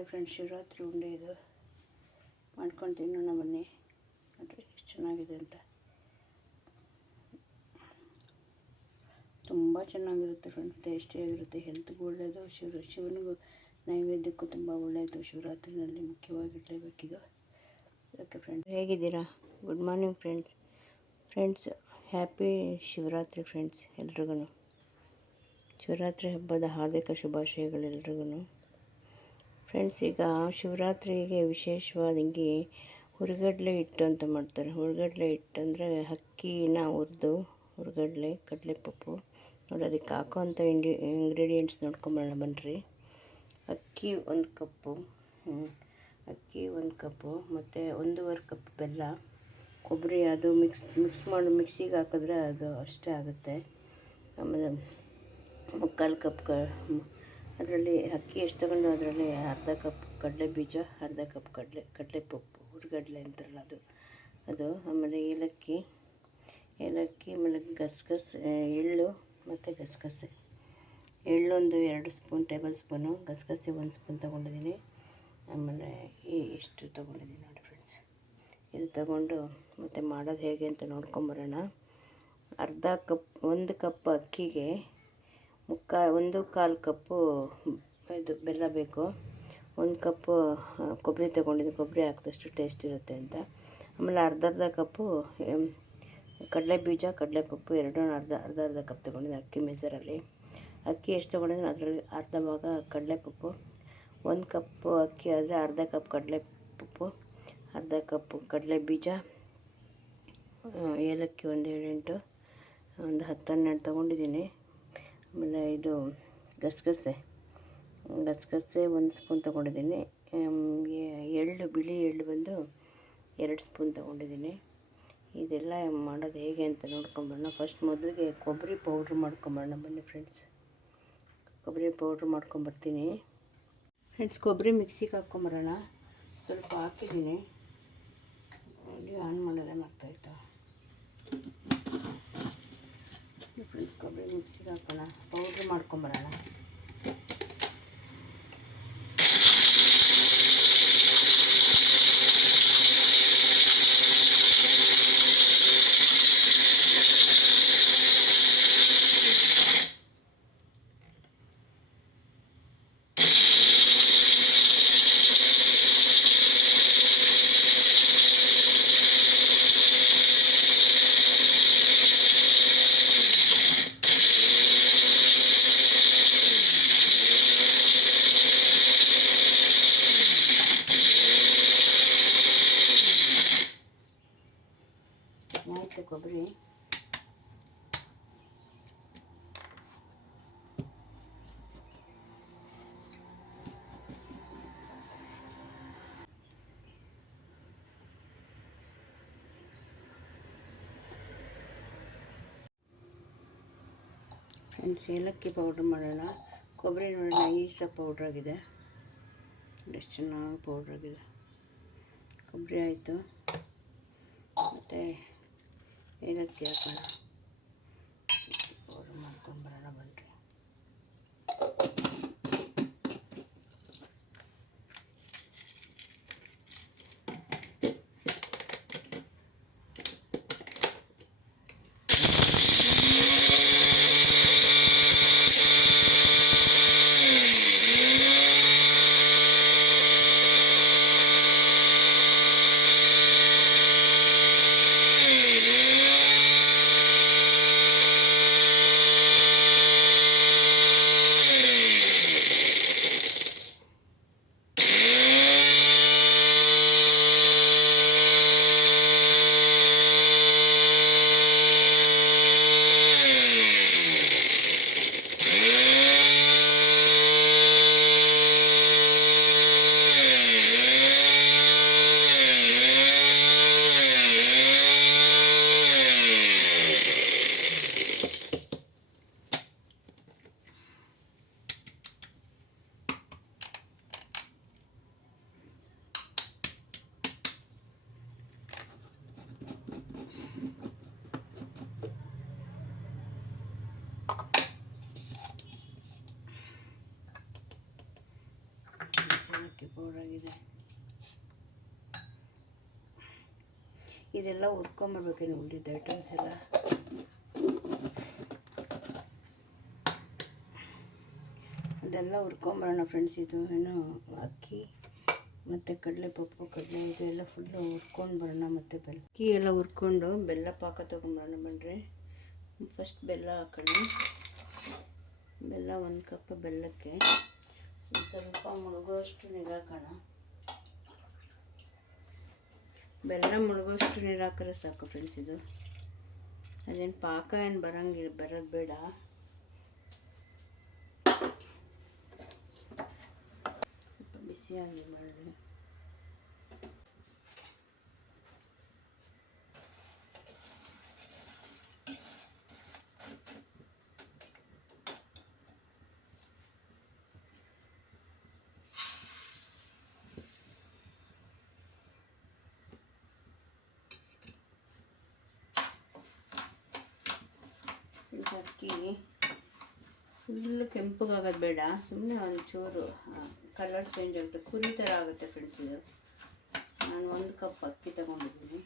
ನೋಡಿ ಫ್ರೆಂಡ್ಸ್ ಶಿವರಾತ್ರಿ ಉಂಡೆ ಇದು. ಮಾಡ್ಕೊಂಡು ತಿನ್ನೋಣ ಬನ್ನಿ ನೋಡ್ರಿ ಎಷ್ಟು ಚೆನ್ನಾಗಿದೆ ಅಂತ. ತುಂಬ ಚೆನ್ನಾಗಿರುತ್ತೆ ಫ್ರೆಂಡ್ಸ್ ಟೇಸ್ಟಿಯಾಗಿರುತ್ತೆ ಹೆಲ್ತ್ಗೂ ಒಳ್ಳೆಯದು ಶಿವ, ಶಿವನಿಗೂ ನೈವೇದ್ಯಕ್ಕೂ ತುಂಬ ಒಳ್ಳೆಯದು ಶಿವರಾತ್ರಿನಲ್ಲಿ ಮುಖ್ಯವಾಗಿ ಇಡಲೇಬೇಕಿದು ಓಕೆ ಫ್ರೆಂಡ್ಸ್ ಹೇಗಿದ್ದೀರಾ? Good morning friends friends happy Shivaratri friends ಎಲ್ರಿಗೂ ಶಿವರಾತ್ರಿ ಹಬ್ಬದ ಹಾರ್ದಿಕ ಶುಭಾಶಯಗಳೆಲ್ರಿಗೂ ಫ್ರೆಂಡ್ಸ್ ಈಗ ಶಿವರಾತ್ರಿಗೆ ವಿಶೇಷವಾಗಿ ಹುರಿಗಡಲೆ ಹಿಟ್ಟು ಅಂತ ಮಾಡ್ತಾರೆ. ಹುರಿಗಡಲೆ ಹಿಟ್ಟು ಅಂದರೆ ಅಕ್ಕಿನ ಹುರಿದು ಕಡಲೆ ಕಡಲೆಪಪ್ಪು. ನೋಡಿ, ಅದಕ್ಕೆ ಹಾಕೋವಂಥ ಇಂಡಿ ಇಂಗ್ರೀಡಿಯೆಂಟ್ಸ್ ನೋಡ್ಕೊಂಬರೋಣ ಬನ್ನಿರಿ ಅಕ್ಕಿ ಒಂದು ಕಪ್ಪು ಅಕ್ಕಿ ಒಂದು ಕಪ್ಪು, ಮತ್ತು ಒಂದೂವರೆ ಕಪ್ ಬೆಲ್ಲ. ಕೊಬ್ಬರಿ ಅದು ಮಿಕ್ಸ್ ಮಿಕ್ಸ್ ಮಾಡಿ, ಮಿಕ್ಸಿಗೆ ಹಾಕಿದ್ರೆ ಅದು ಅಷ್ಟೇ ಆಗುತ್ತೆ. ಆಮೇಲೆ ಮುಕ್ಕಾಲು ಕಪ್ ಕ ಅದರಲ್ಲಿ ಅಕ್ಕಿ ಎಷ್ಟು ತಗೊಂಡು ಅದರಲ್ಲಿ ಅರ್ಧ ಕಪ್ ಕಡಲೆ ಬೀಜ, ಅರ್ಧ ಕಪ್ ಕಡಲೆ ಕಡಲೆ ಪಪ್ಪು, ಹುರಿಗಡಲೆ ಅಂತಾರಲ್ಲ ಅದು. ಅದು ಆಮೇಲೆ ಏಲಕ್ಕಿ ಏಲಕ್ಕಿ ಆಮೇಲೆ ಗಸಗಸೆ ಎಳ್ಳು ಮತ್ತು ಗಸಗಸೆ. ಎಳ್ಳೊಂದು ಎರಡು ಸ್ಪೂನ್, ಟೇಬಲ್ ಸ್ಪೂನು, ಗಸಗಸೆ ಒಂದು ಸ್ಪೂನ್ ತೊಗೊಂಡಿದ್ದೀನಿ. ಆಮೇಲೆ ಈ ಇಷ್ಟು ತೊಗೊಂಡಿದ್ದೀನಿ ನೋಡಿ ಫ್ರೆಂಡ್ಸ್. ಇದು ತಗೊಂಡು ಮತ್ತು ಮಾಡೋದು ಹೇಗೆ ಅಂತ ನೋಡ್ಕೊಂಬರೋಣ. ಅರ್ಧ ಕಪ್, ಒಂದು ಕಪ್ ಅಕ್ಕಿಗೆ ಮುಕ್ಕಾ, ಒಂದು ಕಾಲು ಕಪ್ಪು, ಇದು ಬೆಲ್ಲ ಬೇಕು. ಒಂದು ಕಪ್ಪು ಕೊಬ್ಬರಿ ತೊಗೊಂಡಿದ್ದೀನಿ. ಕೊಬ್ಬರಿ ಹಾಕಿದಷ್ಟು ಟೇಸ್ಟ್ ಇರುತ್ತೆ ಅಂತ. ಆಮೇಲೆ ಅರ್ಧ ಅರ್ಧ ಕಪ್ಪು ಕಡಲೆ ಬೀಜ, ಕಡಲೆ ಪಪ್ಪು ಎರಡೂ ಅರ್ಧ ಅರ್ಧ ಅರ್ಧ ಕಪ್ ತೊಗೊಂಡಿದ್ದೀನಿ ಅಕ್ಕಿ ಮೆಸರಲ್ಲಿ ಅಕ್ಕಿ ಎಷ್ಟು ತೊಗೊಂಡಿದ್ದೀನಿ ಅದರಲ್ಲಿ ಅರ್ಧ ಭಾಗ ಕಡಲೆ ಪಪ್ಪು, ಒಂದು ಕಪ್ಪು ಅಕ್ಕಿ ಆದರೆ ಅರ್ಧ ಕಪ್ ಕಡಲೆ ಪಪ್ಪು, ಅರ್ಧ ಕಪ್ಪು ಕಡಲೆ ಬೀಜ ಏಲಕ್ಕಿ ಒಂದು ಏಳೆಂಟು, ಒಂದು ಹತ್ತು ಹನ್ನೆರಡು ತೊಗೊಂಡಿದ್ದೀನಿ. ಆಮೇಲೆ ಇದು ಗಸಗಸೆ. ಗಸಗಸೆ ಒಂದು ಸ್ಪೂನ್ ತೊಗೊಂಡಿದ್ದೀನಿ. ಎಳ್ಳು, ಬಿಳಿ ಎಳ್ಳು ಬಂದು ಎರಡು ಸ್ಪೂನ್ ತೊಗೊಂಡಿದ್ದೀನಿ. ಇದೆಲ್ಲ ಮಾಡೋದು ಹೇಗೆ ಅಂತ ನೋಡ್ಕೊಂಬರೋಣ. ಫಸ್ಟ್ ಮೊದಲಿಗೆ ಕೊಬ್ಬರಿ ಪೌಡ್ರ್ ಮಾಡ್ಕೊಂಬರೋಣ ಬನ್ನಿ ಫ್ರೆಂಡ್ಸ್ ಕೊಬ್ಬರಿ ಪೌಡ್ರ್ ಮಾಡ್ಕೊಂಬರ್ತೀನಿ. ಫ್ರೆಂಡ್ಸ್ ಕೊಬ್ಬರಿ ಮಿಕ್ಸಿಗೆ ಹಾಕ್ಕೊಂಬರೋಣ ಸ್ವಲ್ಪ ಹಾಕಿದ್ದೀನಿ. ಆನ್ ಮಾಡೋದೇ ಮಾಡ್ತಾಯಿತ್ತು ಫ್ರೆಂಡ್ಸ್ ಕೊಬ್ಬರಿ ಮಿಕ್ಸಿಗೆ ಹಾಕೋಣ. ಪೌಡ್ರ್ ಮಾಡ್ಕೊಂಬರೋಣ ಆಯಿತು ಕೊಬ್ಬರಿ ಫ್ರೆಂಡ್ಸ್ ಏಲಕ್ಕಿ ಪೌಡ್ರ್ ಮಾಡೋಣ. ಕೊಬ್ಬರಿ ನೋಡಿ ನೈಸ ಪೌಡ್ರ್ ಆಗಿದೆ. ಎಷ್ಟು ಚೆನ್ನಾಗಿ ಪೌಡ್ರ್ ಆಗಿದೆ. ಕೊಬ್ಬರಿ ಆಯಿತು. ಮತ್ತು ಏಲಕ್ಕಿ ಹಾಕೋಣ. ಏಲಕ್ಕಿ ಪೌಡರ್ ಆಗಿದೆ ಇದೆಲ್ಲ ಹುರ್ಕೊಂಬರ್ಬೇಕೇನು ಉಳಿದ ಐಟಮ್ಸ್ ಎಲ್ಲ. ಅದೆಲ್ಲ ಹುರ್ಕೊಂಬರೋಣ ಫ್ರೆಂಡ್ಸ್ ಇದು ಏನು ಅಕ್ಕಿ ಮತ್ತು ಕಡಲೆಪಪ್ಪು, ಕಡಲೆ ಇದೆಲ್ಲ ಫುಲ್ಲು ಹುರ್ಕೊಂಡು ಬರೋಣ ಮತ್ತು ಬೆಲ್ಲ. ಅಕ್ಕಿ ಎಲ್ಲ ಹುರ್ಕೊಂಡು ಬೆಲ್ಲ ಪಾಕ ತೊಗೊಂಬರೋಣ ಬಂದ್ರೆ ಫಸ್ಟ್ ಬೆಲ್ಲ ಹಾಕೊಳ್ಳಿ ಬೆಲ್ಲ ಒಂದು ಕಪ್ ಬೆಲ್ಲಕ್ಕೆ. ಸ್ವಲ್ಪ ಮುಳುಗುವಷ್ಟು ನೀರು ಹಾಕೋಣ ಬೆಲ್ಲ ಮುಳುಗುವಷ್ಟು ನೀರು ಹಾಕಿದ್ರೆ ಸಾಕು ಫ್ರೆಂಡ್ಸ್ ಇದು. ಅದೇನು ಪಾಕ ಏನು ಬರಂಗಿಲ್ಲ ಬರೋದು ಬೇಡ. ಸ್ವಲ್ಪ ಬಿಸಿಯಾಗಿ ಮಾಡಿ ಇದು ಅಕ್ಕಿ ಫುಲ್ ಕೆಂಪಗಾಗೋದು ಬೇಡ. ಸುಮ್ಮನೆ ಒಂಚೂರು ಕಲರ್ ಚೇಂಜ್ ಆಗುತ್ತೆ. ಕುರಿ ಥರ ಆಗುತ್ತೆ ಫ್ರೆಂಡ್ಸ್ ಇದು. ನಾನು ಒಂದು ಕಪ್ ಅಕ್ಕಿ ತಗೊಂಡಿದ್ದೀನಿ.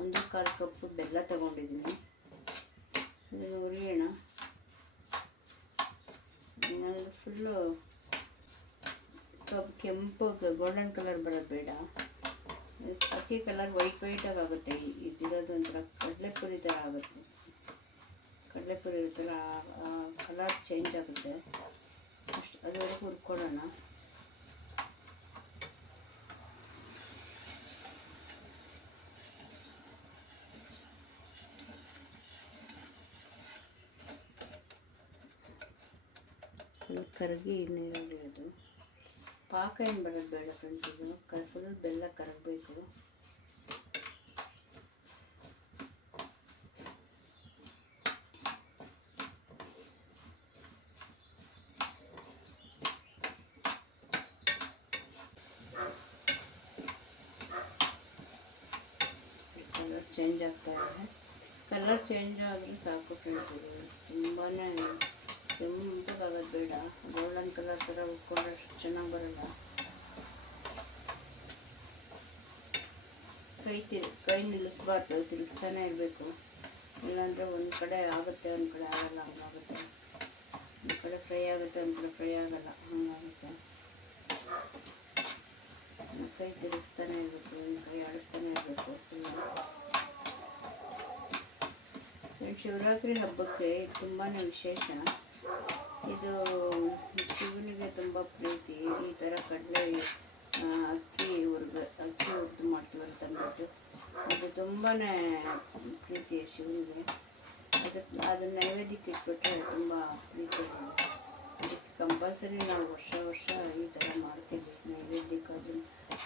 ಒಂದು ಕಾಲು ಕಪ್ಪು ಬೆಲ್ಲ ತಗೊಂಡಿದ್ದೀನಿ. ಇದನ್ನು ಹುರಿಯೋಣ ಇನ್ನೊಂದು ಫುಲ್ಲು ಕಪ್ ಕೆಂಪು ಗೋಲ್ಡನ್ ಕಲರ್ ಬರೋದು ಬೇಡ. ಅಕ್ಕಿ ಕಲರ್ ವೈಟ್ ವೈಟಾಗಿ ಆಗುತ್ತೆ. ಇದಿರೋದು ಒಂಥರ ಕಡಲೆಪುರಿ ಥರ ಆಗುತ್ತೆ. ಕಡಲೆಪುರಿ ಇರುತ್ತಲ್ಲ ಕಲರ್ ಚೇಂಜ್ ಆಗುತ್ತೆ. ಅಷ್ಟು ಅದುವರೆಗೂ ಹುರ್ಕೊಳ್ಳೋಣ. ಕರಗಿ ನೀರಲ್ಲಿ ಪಾಕ ಏನು ಬರೋದು ಬೇಡ ಫ್ರೆಂಡ್ಸ್ ಇದು? ಫುಲ್ ಬೆಲ್ಲ ಕರಗಬೇಕು ಕಲರ್ ಚೇಂಜ್ ಆಗ್ತಾ ಕಲರ್ ಚೇಂಜ್ ಆದರೆ ಸಾಕು ಫ್ರೆಂಡ್ಸ್ ಇದು. ತುಂಬಾ ಕೆಂಪಗಾಗೋದು ಬೇಡ. ಗೋಲ್ಡನ್ ಕಲರ್ ಥರ ಉಟ್ಕೊಂಡ್ರೆ ಚೆನ್ನಾಗಿ ಬರಲ್ಲ. ಕೈ ತಿರು ಕೈ ನಿಲ್ಲಿಸ್ಬಾರ್ದು. ತಿರುಗಿಸ್ತಾನೆ ಇರಬೇಕು. ಇಲ್ಲಾಂದರೆ ಒಂದು ಕಡೆ ಆಗುತ್ತೆ, ಒಂದು ಕಡೆ ಆಗಲ್ಲ ಹಂಗಾಗುತ್ತೆ ಒಂದು ಕಡೆ ಫ್ರೈ ಆಗುತ್ತೆ, ಒಂದು ಕಡೆ ಫ್ರೈ ಆಗಲ್ಲ ಹಂಗಾಗುತ್ತೆ ಕೈ ತಿರುಗಿಸ್ತಾನೆ ಇರಬೇಕು, ಒಂದು ಕೈ ಆಡಿಸ್ತಾನೆ ಇರಬೇಕು ಶಿವರಾತ್ರಿ ಹಬ್ಬಕ್ಕೆ ತುಂಬಾ ವಿಶೇಷ. ಇದು ಶಿವನಿಗೆ ತುಂಬ ಪ್ರೀತಿ. ಈ ಥರ ಕಡಲೆ ಅಕ್ಕಿ ಹುರ್ಗ, ಅಕ್ಕಿ ಹುರಿದು ಮಾಡ್ತೀವಿ ಅಂತಂದ್ಬಿಟ್ಟು ಅದು ತುಂಬಾ ಪ್ರೀತಿ ಶಿವನಿಗೆ. ಅದಕ್ಕೆ ಅದನ್ನ ನೈವೇದ್ಯಕ್ಕೆ ಇಟ್ಬಿಟ್ರೆ ತುಂಬ ಪ್ರೀತಿ. ಅದಕ್ಕೆ ಕಂಪಲ್ಸರಿ ನಾವು ವರ್ಷ ವರ್ಷ ಈ ಥರ ಮಾಡ್ತೀವಿ. ನೈವೇದ್ಯಕ್ಕೆ ಅದನ್ನು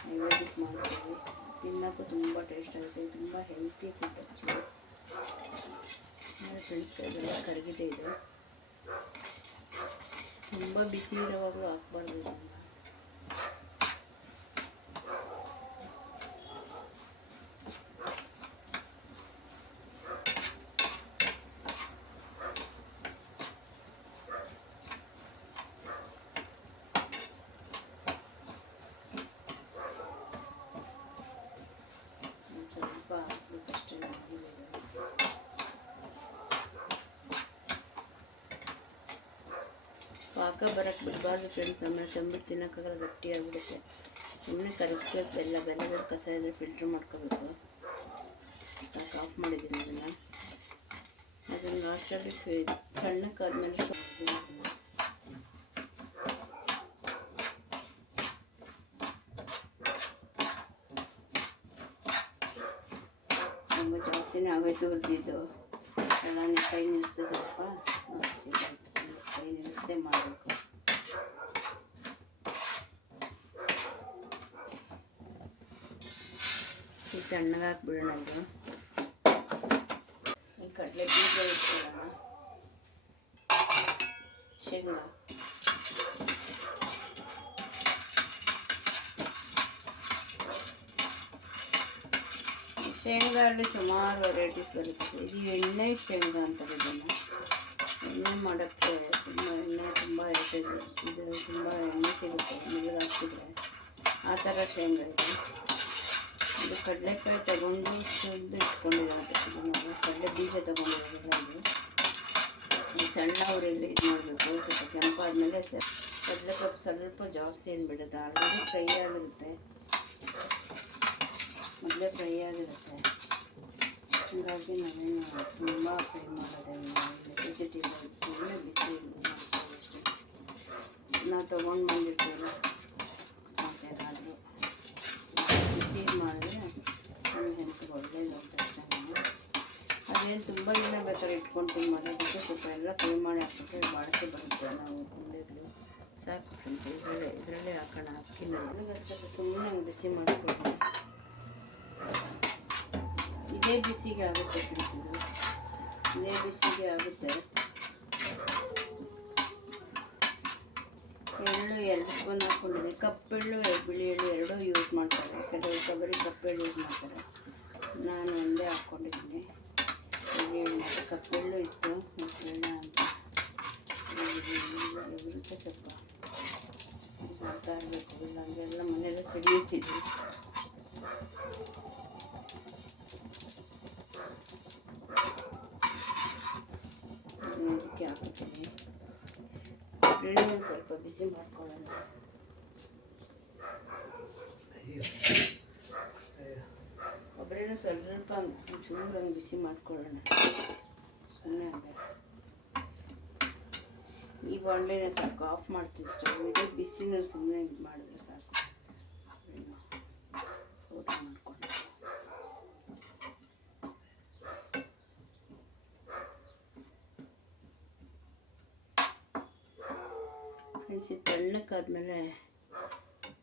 ನೈವೇದ್ಯಕ್ಕೆ ಮಾಡ್ತೀವಿ. ತಿನ್ನೋಕ್ಕೂ ತುಂಬ ಟೇಸ್ಟ್ ಆಗುತ್ತೆ. ತುಂಬ ಹೆಲ್ತಿ ಫುಡ್ ಆ್ಯಕ್ಚುಲಿ ಫ್ರೆಂಡ್ಸ್ ಇದೆಲ್ಲ ಕರಗಿದೆ ಇದು ತುಂಬ ಬಿಸಿ ಇರೋವಾಗಲೂ ಹಾಕ್ಬಾರ್ದು ಇದನ್ನ ಒಂದ್ ಸ್ವಲ್ಪ ಹಾಕ್ಬೇಕಷ್ಟೇ ಆಗಿದೆ ಪಾಕ ಬರೋಕ್ಕೆ ಬಿಡಬಾರ್ದು ಫ್ರೆಂಡ್ಸ್ ಆಮೇಲೆ ತಂಬಿಟ್ಟು ತಿನ್ನೋಕ್ಕಾಗಲ್ಲ, ಗಟ್ಟಿಯಾಗ್ಬಿಡುತ್ತೆ. ಸುಮ್ಮನೆ ಕರಗಿಸ್ಬೇಕು ಬೆಲ್ಲ ಬೇರೆ ಕಸ ಇದ್ದರೆ ಫಿಲ್ಟ್ರ್ ಮಾಡ್ಕೋಬೇಕು. ಸಾಕು ಆಫ್ ಮಾಡಿದ್ದೀನಿ ಅದನ್ನು. ಅದನ್ನು ಲಾಸ್ಟಲ್ಲಿ ಫಿ ತಣ್ಣಕ್ಕಾದ್ಮೇಲೆ ತುಂಬ ಜಾಸ್ತಿನೇ ಆಗೋಯ್ತು ಹುರಿದಿದ್ದು. ಎಲ್ಲ ಕೈ ನಿಲ್ಲಿಸ್ದೆ ಸ್ವಲ್ಪ. ಕೈ ಮಾಡಬೇಕು. ಈ ತಣ್ಣಗೆ ಹಾಕ್ಬಿಡೋಣ ಈ ಕಡಲೆ ಬೀಜ ಇಟ್ಕೊಳ್ಳೋಣ. ಶೇಂಗಾ. ಅಲ್ಲಿ ಸುಮಾರು ವೆರೈಟೀಸ್ ಬರುತ್ತೆ. ಇದು ಎಣ್ಣೆ ಶೇಂಗಾ ಅಂತ ಇದನ್ನು ಎಣ್ಣೆ ಮಾಡೋಕ್ಕೆ ತುಂಬ ಎಣ್ಣೆ ತುಂಬ ಇರ್ತದೆ ಇದು ತುಂಬ ಎಣ್ಣೆ ಸಿಗುತ್ತೆ ಥರ ಶೇಂಗಾ ಇದೆ. ಇದು ಕಡಲೆಕಾಯಿ ತಗೊಂಡು ಸುಲಿದು ಇಟ್ಕೊಂಡಿದ್ದಾರೆ ಕಡಲೆ ಬೀಜ ತೊಗೊಂಡಿರೋದು ಈ ಸಣ್ಣ ಊರಲ್ಲಿ ಇದು ಮಾಡಬೇಕು, ಸ್ವಲ್ಪ ಸ, ಕಡಲೆಕಾಯಿ ಸ್ವಲ್ಪ ಜಾಸ್ತಿ ಏನು ಬಿಡುತ್ತೆ? ಆಲ್ರೆಡಿ ಫ್ರೈ ಆಗಿರುತ್ತೆ. ಮೊದಲೇ ಫ್ರೈ ಆಗಿರುತ್ತೆ. ಹಾಗಾಗಿ ನಾವೇನು ತುಂಬ ಫ್ರೈ ಮಾಡೋದೇನು ವೆಜಿಟೇಬಲ್ಸ್ ಎಲ್ಲ ಬಿಸಿ ಅಷ್ಟೇ. ನಾವು ತೊಗೊಂಡು ಬಂದಿರ್ತೀವಲ್ಲ, ಮತ್ತೆ ಏನಾದರೂ ಬಿಸಿ ಮಾಡಿದ್ರೆ ನಮ್ಮ ಹೆಲ್ತ್ಗೆ ಒಳ್ಳೇದು ಅಂತ ಅಷ್ಟೇ ನಾನು ಅದೇನು ತುಂಬ ದಿನ ಬೇಕಾದ್ರೆ ಇಟ್ಕೊಂಡು ಮಾಡೋದಕ್ಕೆ ಸ್ವಲ್ಪ ಎಲ್ಲ ಫ್ರೈ ಮಾಡಿ ಹಾಕ್ಬಿಟ್ಟು ಬಾಳಿಕೆ ಬರುತ್ತೆ. ನಾವು ಉಂಡೆಗಳು ಸಾಕು ಫ್ರೆಂಡ್ಸ್ ಇದರಲ್ಲೇ ಇದರಲ್ಲೇ ಹಾಕೋಣ. ಅಕ್ಕಿನ ನನಗೋಸ್ಕರ ಸುಮ್ಮನೆ ಬಿಸಿ ಮಾಡಿಕೊಡ್ತೀನಿ ಇದೇ ಬಿಸಿಗೆ ಆಗುತ್ತೆ ಫ್ರೆಂಡ್ಸ್ ಇದು ಬಿಸಿಗೆ ಆಗುತ್ತೆ ಎಳ್ಳು ಎರಡು ಸ್ಪೂನ್ ಹಾಕೊಂಡಿದ್ದೆ ಕಪ್ಪೆಳ್ಳು ಬಿಳಿ ಎಳ್ಳು ಎರಡೂ ಯೂಸ್ ಮಾಡ್ತಾರೆ ಕೆಲವು ಕೊಬ್ಬರಿ ಕಪ್ಪೆಳ್ಳು ಯೂಸ್ ಮಾಡ್ತಾರೆ ನಾನು ಒಂದೇ ಹಾಕ್ಕೊಂಡಿದ್ದೀನಿ ಬಿಳಿ ಎಳ್ಳು ಕಪ್ಪೆಳ್ಳು ಇತ್ತು ಎಳ್ಳ ಅಂತ ಸ್ವಲ್ಪ ಮಾಡ್ತಾ ಇರಬೇಕು ಎಲ್ಲ ಮನೆಯಲ್ಲ ಸಿಡಿಯುತ್ತಿದ್ವಿ ಇದಕ್ಕೆ ಹಾಕ್ತೀನಿ ಎಳ್ಳು ಸ್ವಲ್ಪ ಬಿಸಿ ಮಾಡ್ಕೊಳ್ಳೋಣ ಕೊಬ್ಬರಿನೂ ಸ್ವಲ್ಪ ಚೂರು ಹಂಗೆ ಬಿಸಿ ಮಾಡ್ಕೊಳ್ಳೋಣ ಸುಮ್ಮನೆ ಹಂಗೆ ಈ ಬಾಣಲೆನ ಸಾಕು ಆಫ್ ಮಾಡ್ತೀವಿ ಸ್ಟವ್ ಇದು ಬಿಸಿನ ಸುಮ್ಮನೆ ಇದು ಮಾಡಿದ್ರೆ ಸಾಕು ಊಟ ಇದು ತಣ್ಣಕ್ಕಾದ್ಮೇಲೆ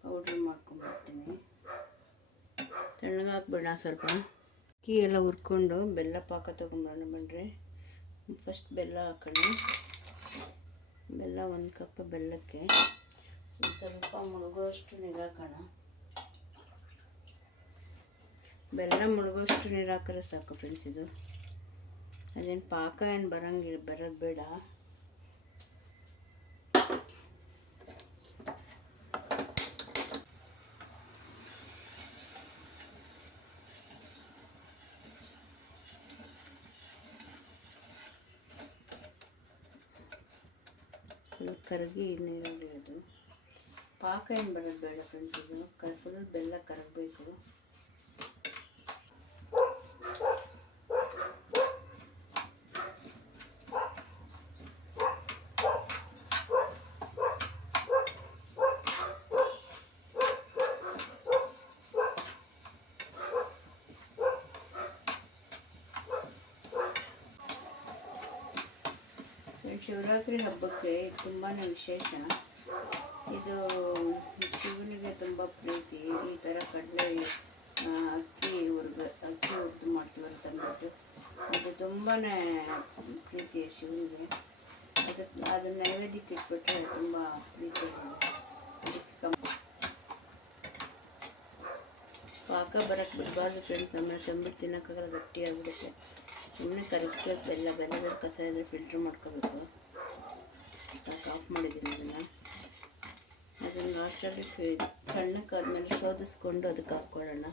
ಪೌಡ್ರ್ ಮಾಡ್ಕೊಂಡ್ಬಿಡ್ತೀನಿ ತಣ್ಣಗಾಕ್ಬೇಡ ಸ್ವಲ್ಪ. ಅಕ್ಕಿ ಎಲ್ಲ ಹುರ್ಕೊಂಡು ಬೆಲ್ಲ ಪಾಕ ತೊಗೊಂಬರೋಣ ಬನ್ರಿ. ಫಸ್ಟ್ ಬೆಲ್ಲ ಹಾಕೋಣ. ಬೆಲ್ಲ ಒಂದು ಕಪ್ ಬೆಲ್ಲಕ್ಕೆ ಸ್ವಲ್ಪ ಮುಳುಗೋಷ್ಟು ನೀರು ಹಾಕೋಣ. ಬೆಲ್ಲ ಮುಳುಗೋಷ್ಟು ನೀರು ಹಾಕಿದ್ರೆ ಸಾಕು ಫ್ರೆಂಡ್ಸ್ ಇದು. ಅದೇನು ಪಾಕ ಏನು ಬರೋಂಗಿಲ್ಲ ಬರೋದು ಬೇಡ. ಫುಲ್ ನೀರಲ್ಲಿ ಅದು. ಪಾಕ ಏನು ಬರೋದು ಬೇಡ ಫ್ರೆಂಡ್ಸ್ ಇದು. ಕ ಬೆಲ್ಲ ಕರಗಬೇಕು. ಶಿವರಾತ್ರಿ ಹಬ್ಬಕ್ಕೆ ತುಂಬಾ ವಿಶೇಷ. ಇದು ಶಿವನಿಗೆ ತುಂಬ ಪ್ರೀತಿ, ಈ ಥರ ಕಡಲೆ ಅಕ್ಕಿ ಹುರ್ಗ, ಅಕ್ಕಿ ಹುರ್ದು ಮಾಡ್ತೀವಲ್ಲ ತಂದ್ಬಿಟ್ಟು ಅದು ತುಂಬಾ ಪ್ರೀತಿ ಶಿವನಿಗೆ. ಅದು, ಅದನ್ನ ನೈವೇದ್ಯಕ್ಕೆ ಇಟ್ಬಿಟ್ರೆ ತುಂಬ ಪ್ರೀತಿ. ಪಾಕ ಬರೋಕ್ಕೆ ಬಿಡಬಾರ್ದು ಫ್ರೆಂಡ್ಸ್ ಆಮೇಲೆ ತಂಬಿಟ್ಟು ತಿನ್ನೋಕ್ಕಾಗಲ್ಲ, ಗಟ್ಟಿಯಾಗಿಬಿಡುತ್ತೆ. ಸುಮ್ಮನೆ ಕರಗಿಸ್ಬೇಕು ಬೆಲ್ಲ ಬೇರೆ ಕಸ ಇದ್ರೆ ಫಿಲ್ಟ್ರ್ ಮಾಡ್ಕೋಬೇಕು. ಆಫ್ ಮಾಡಿದ್ದೀನಿ ಅದನ್ನು ಅದನ್ನು ಲಾಸ್ಟಲ್ಲಿ ಫಿ ತಣ್ಣಕ್ಕಾದ್ಮೇಲೆ ಶೋಧಿಸ್ಕೊಂಡು ಅದಕ್ಕೆ ಹಾಕ್ಕೊಳ್ಳೋಣ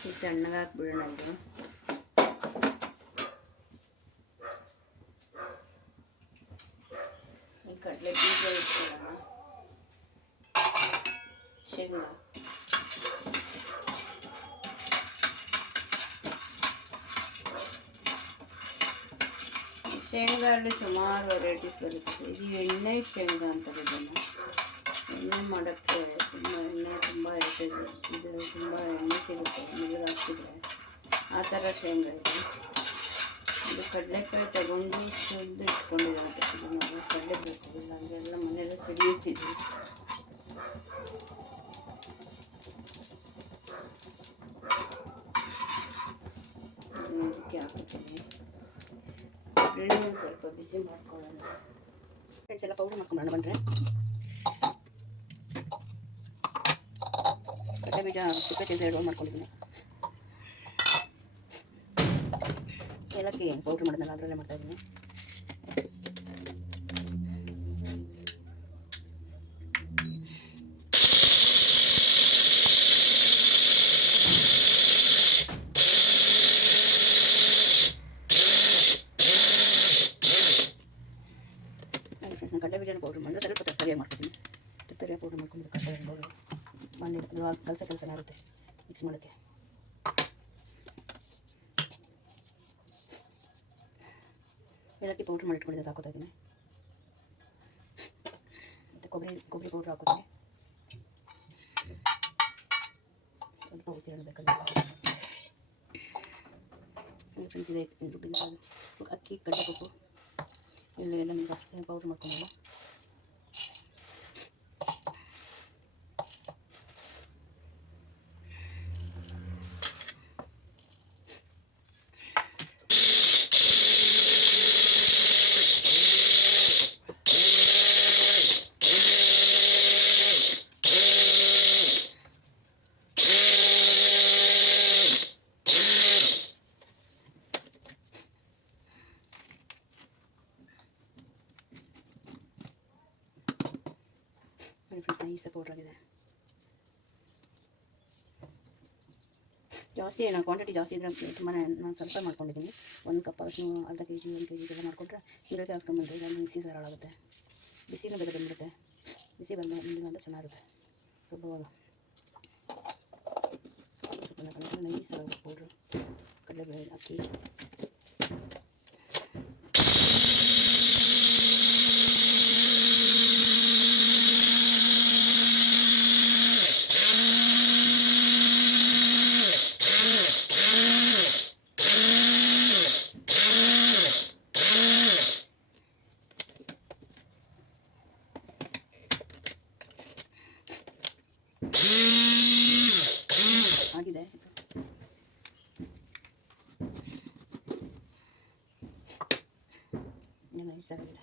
ಈ ತಣ್ಣಗೆ ಹಾಕ್ಬಿಡೋಣ ಇದು ಈ ಕಡಲೆ ಬೀಜ ಇಟ್ಕೊಳ್ಳೋಣ ಶೇಂಗಾ ಶೇಂಗಾದಲ್ಲಿ ಸುಮಾರು ವೆರೈಟೀಸ್ ಬರುತ್ತೆ. ಇದು ಎಣ್ಣೆ ಶೇಂಗಾ ಅಂತಾರೆ ಇದನ್ನು ಎಣ್ಣೆ ಮಾಡೋಕ್ಕೆ ತುಂಬ ಎಣ್ಣೆ ತುಂಬ ಇರ್ತದೆ. ಇದು ತುಂಬ ಎಣ್ಣೆ ಸಿಗುತ್ತೆ ನೀರು ಹಾಕಿದ್ರೆ ಆ ಥರ ಶೇಂಗಾ ಇದೆ. ಇದು ಕಡಲೆಕಾಯಿ ತಗೊಂಡು ಸುಲಿದು ಇಟ್ಕೊಂಡಿದ್ದಾರೆ ಇದನ್ನು ಕಡಲೆ ಬೇಕು. ಇಲ್ಲಾಂದ್ರೆ ಎಲ್ಲ ಮನೆಯಲ್ಲ ಸಿಡಿಯುತ್ತಿದ್ವಿ ಇದಕ್ಕೆ ಹಾಕ್ತೀನಿ ಎಳ್ಳು ಸ್ವಲ್ಪ ಬಿಸಿ ಮಾಡ್ಕೊಳ್ಳೋಣ. ಎಲ್ಲ ಪೌಡರ್ ಮಾಡ್ಕೊಂಬರೋಣ ಬಂದರೆ. ಕಡಲೆ ಬೀಜ ಸಿಪ್ಪೆ ತೆಗೆದು ಎರಡು ಮಾಡ್ಕೊಂಡಿದ್ದೀನಿ. ಏಲಕ್ಕಿ ಪೌಡ್ರ್ ಮಾಡಿದ್ನಲ್ಲ, ಅದರಲ್ಲೇ ಮಾಡ್ತಾಯಿದ್ದೀನಿ ಕಡಲೆ ಬೀಜನ ಪೌಡ್ರ್ ಮಾಡಿದ್ರೆ ಸ್ವಲ್ಪ ತರ್ತರಿಯಾಗಿ ಮಾಡ್ಕೊತೀನಿ ತರ್ತರಿಯಾಗಿ ಪೌಡ್ರ್ ಮಾಡ್ಕೊಂಡು ಕಡಲೆ ಪೌಡ್ರ್ ಮಾಡಿ ಕೆಲಸ ಕೆಲಸ ಚೆನ್ನಾಗಿರುತ್ತೆ ಮಿಕ್ಸ್ ಮಾಡೋಕ್ಕೆ ಏಲಕ್ಕಿ ಪೌಡ್ರ್ ಮಾಡಿ ಇಟ್ಕೊಂಡಿದ್ದು ಹಾಕೋತಾ ಇದ್ದೀನಿ. ಮತ್ತು ಕೊಬ್ಬರಿ ಕೊಬ್ಬರಿ ಪೌಡ್ರ್ ಹಾಕೋತೀನಿ. ಸ್ವಲ್ಪ ಉಸಿರನ್ನು ಬೇಕಲ್ಲ. ಫ್ರೆಂಡ್ಸ್, ಇದೆ ರುಬ್ಬಿದ ಅಕ್ಕಿ ಕಡಲೆಪಪ್ಪು ಇವೆಲ್ಲ ನೀವು ಪೌಡ್ರ್ ಮಾಡ್ಕೊಂಡಲ್ಲ ನೋಡಿ ಫ್ರೆಂಡ್ಸ್ ನೈಸ ಪೌಡ್ರ್ ಆಗಿದೆ ಜಾಸ್ತಿ ಏನು ಕ್ವಾಂಟಿಟಿ ಜಾಸ್ತಿ ಇದ್ರೆ ತುಂಬಾ ನಾನು ಸ್ವಲ್ಪ ಮಾಡ್ಕೊಂಡಿದ್ದೀನಿ ಒಂದು ಕಪ್ ಅಷ್ಟು ಅರ್ಧ ಕೆ ಜಿ ಒಂದು ಕೆ ಜಿ ಎಲ್ಲ ಮಾಡಿಕೊಂಡ್ರೆ ನೀರಿಗೆ ಹಾಕ್ಕೊಂಬಂದ್ರೆ ಈಗ ಮಿಕ್ಸಿ ಸಾರಾಗುತ್ತೆ ಬಿಸಿನೂ ಬೇಗ ಬಂದ್ಬಿಡುತ್ತೆ ಬಿಸಿ ಬಂದ ಮುಂದಿನ ಅಂದರೆ ಚೆನ್ನಾಗಿರುತ್ತೆ ರುಬ್ಬುವಾಗ ಸ್ವಲ್ಪ ನೈಸ್ ಆಗುತ್ತೆ ಪೌಡ್ರು ಕಡಲೆಬೇಳೆ ಅಕ್ಕಿ ಆಗಿದೆ ಇನ್ನೂ ನೈಸ್ ಆಗಿದೆ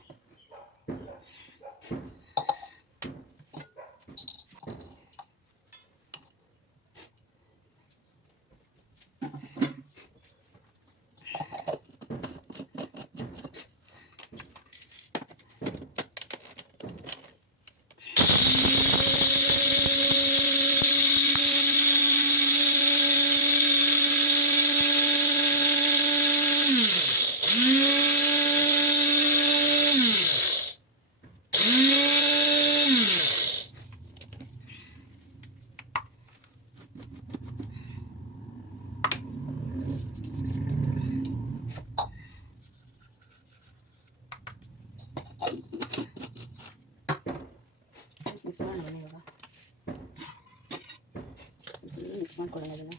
ಬನ್ನಿ ಇವಾಗ ಮಿಕ್ಸ್ ಮಾಡ್ಕೊಳ್ಳೋಣ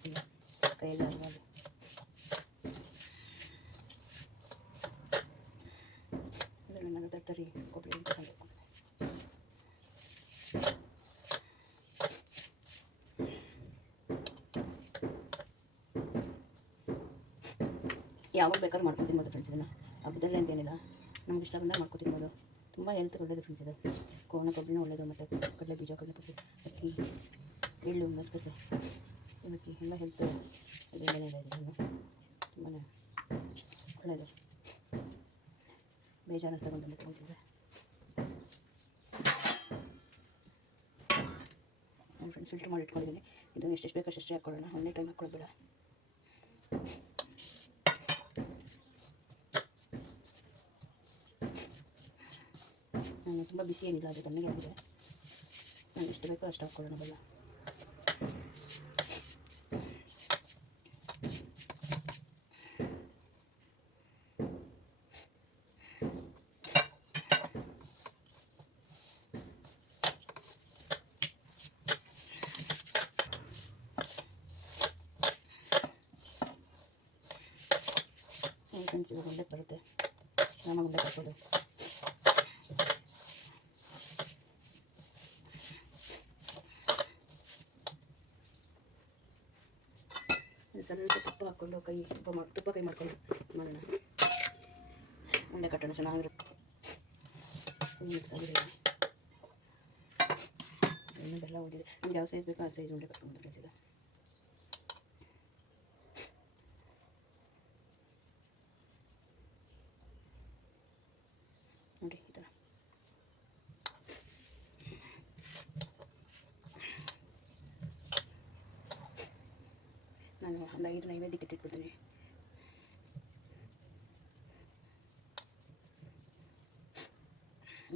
ಕೊಬ್ಬರಿ ಯಾವಾಗ ಬೇಕಾದ್ರೂ ಮಾಡ್ಕೊಂಡು ತಿನ್ಬೋದು ಫ್ರೆಂಡ್ಸ್ ಇದನ್ನು. ಹಬ್ಬದಲ್ಲಿ ಅಂತೇನಿಲ್ಲ ನಮ್ಗೆ ಇಷ್ಟ ಬಂದಾಗ ಮಾಡ್ಕೊ ತಿನ್ಬೋದು. ತುಂಬ ಹೆಲ್ತ್ ಒಳ್ಳೆಯದು ಫ್ರೆಂಡ್ಸ್ ಇದು. ಕೋಣ ಕೊಬ್ಬರಿನೂ ಒಳ್ಳೆಯದು ಮತ್ತು ಕಡಲೆ ಬೀಜ, ಕಡಲೆ ಪಪ್ಪು ಅಕ್ಕಿ, ಎಳ್ಳು ಗಸಗಸೆ ಇವಕ್ಕೆ ಎಲ್ಲ ಹೆಲ್ತ್ ಇದನ್ನು ತುಂಬಾ ಒಳ್ಳೆಯದು ಬೇಜಾರು ತಗೊಂಡು ತಗೊಂಡಿದ್ದೆ ಫ್ರೆಂಡ್ಸ್ ಫಿಲ್ಟ್ರ್ ಮಾಡಿ ಇಟ್ಕೊಂಡಿದ್ದೀನಿ ಇದು ಎಷ್ಟೆಷ್ಟು ಬೇಕು ಅಷ್ಟೇ ಹಾಕ್ಕೊಳ್ಳೋಣ. ಒಂದೇ ಟೈಮ್ ಹಾಕ್ಕೊಳ್ಳೋದು ತುಂಬ ಬಿಸಿ ಏನಿಲ್ಲ ಅದು ತಣ್ಣಗೆ ಆಗಿದೆ ನಾನು ಎಷ್ಟು ಬೇಕೋ ಅಷ್ಟು ಹಾಕ್ಕೊಳ್ಳೋಣ ಬೆಲ್ಲ ಫ್ರೆಂಡ್ಸ್ ಇದು ಒಳ್ಳೆ ಬರುತ್ತೆ ನಮ್ಮ ಮುಂದೆ ಹಾಕೋದು ಸ್ವಲ್ಪ ತುಪ್ಪ ಹಾಕ್ಕೊಂಡು ಕೈ ತುಪ್ಪ ಮಾಡಿ ತುಪ್ಪ ಕೈ ಮಾಡ್ಕೊಂಡು ಮಾಡೋಣ ಉಂಡೆ ಕಟ್ಟೋಣ ಚೆನ್ನಾಗಿರುತ್ತೆ ಮಿಕ್ಸ್ ಆಗಿದೆ ಈಗ. ಇನ್ನು ಬೆಲ್ಲ ಉಳಿದಿದೆ ನಿಮ್ಗೆ ಯಾವ ಸೈಜ್ ಬೇಕೋ ಆ ಸೈಜ್ ಉಂಡೆ ಕಟ್ಕೊಂಡು ಫ್ರೆಂಡ್ಸ್ ಈಗ ನೋಡಿ ಈ ಥರ ನಾನು ಒಂದು ಐದು ನೈವೇದ್ಯಕ್ಕೆ ತಿಟ್ಬಿಡ್ತೀನಿ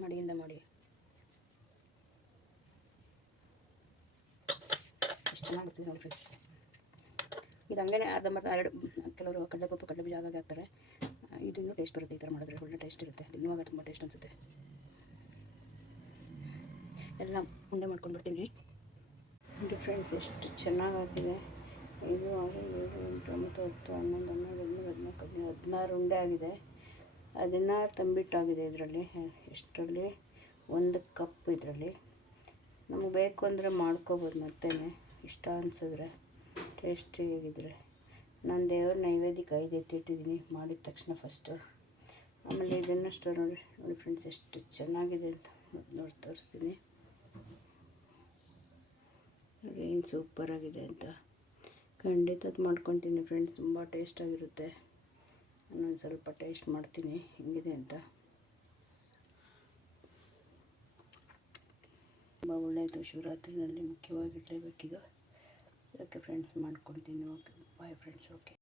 ಮಡಿಯಿಂದ ಮಾಡಿ. ಎಷ್ಟು ಚೆನ್ನಾಗಿರ್ತೀವಿ ನೋಡಿ ಫ್ರೆಂಡ್ಸ್ ಇದು ಹಂಗೇನೆ ಅರ್ಧ ಮತ್ತು ಎರಡು, ಕೆಲವರು ಕಡಲೆಪಪ್ಪು ಕಡಲೆ ಬೀಜ ಆಗಾಗ ಹಾಕ್ತಾರೆ. ಇದನ್ನು ಟೇಸ್ಟ್ ಬರುತ್ತೆ ಈ ಥರ ಮಾಡಿದ್ರೆ. ಒಳ್ಳೆ ಟೇಸ್ಟ್ ಇರುತ್ತೆ. ತಿನ್ನುವಾಗ ತುಂಬ ಟೇಸ್ಟ್ ಅನಿಸುತ್ತೆ. ಎಲ್ಲ ಉಂಡೆ ಮಾಡ್ಕೊಂಡು ಬರ್ತೀನಿ ನೋಡಿ ಫ್ರೆಂಡ್ಸ್ ಎಷ್ಟು ಚೆನ್ನಾಗಾಗಿದೆ. ಇದು ಆರು ಏಳು ಎಂಟು ಒಂಬತ್ತು ಹತ್ತು ಹನ್ನೊಂದು ಹನ್ನೆರಡು ಹದಿಮೂರು ಹದಿನಾಲ್ಕು ಹದಿನೈದು ಹದಿನಾರು ಉಂಡೆ ಆಗಿದೆ. ಹದಿನಾರು ತಂಬಿಟ್ಟಾಗಿದೆ ಇದರಲ್ಲಿ. ಎಷ್ಟರಲ್ಲಿ? ಒಂದು ಕಪ್ ಇದರಲ್ಲಿ. ನಮಗೆ ಬೇಕು ಅಂದರೆ ಮಾಡ್ಕೋಬೋದು ಮತ್ತೆ ಇಷ್ಟ ಅನಿಸಿದ್ರೆ. ಆಗಿದ್ರೆ. ನಾನು ದೇವ್ರ ನೈವೇದ್ಯಕ್ಕೆ ಐದು ಎತ್ತಿಟ್ಟಿದ್ದೀನಿ ಮಾಡಿದ ತಕ್ಷಣ ಫಸ್ಟು ಆಮೇಲೆ ಇದನ್ನು ಇದನ್ನಷ್ಟು ನೋಡಿ ನೋಡಿ ಫ್ರೆಂಡ್ಸ್ ಎಷ್ಟು ಚೆನ್ನಾಗಿದೆ ಅಂತ ನೋಡಿ ತೋರಿಸ್ತೀನಿ. ನೋಡಿ ಏನು ಸೂಪರಾಗಿದೆ ಅಂತ. ಖಂಡಿತ ಅದ್ ಮಾಡ್ಕೊತೀನಿ ಫ್ರೆಂಡ್ಸ್ ತುಂಬ ಟೇಸ್ಟಾಗಿರುತ್ತೆ ನಾನು ಸ್ವಲ್ಪ ಟೇಸ್ಟ್ ಮಾಡ್ತೀನಿ, ಹೆಂಗಿದೆ ಅಂತ. ತುಂಬ ಒಳ್ಳೆಯದು ಶಿವರಾತ್ರಿನಲ್ಲಿ ಮುಖ್ಯವಾಗಿ ಇಡಲೇಬೇಕಿದು ಓಕೆ ಫ್ರೆಂಡ್ಸ್ ಮಾಡ್ಕೊತೀನಿ ಓಕೆ ಬಾಯ್ ಫ್ರೆಂಡ್ಸ್ ಓಕೆ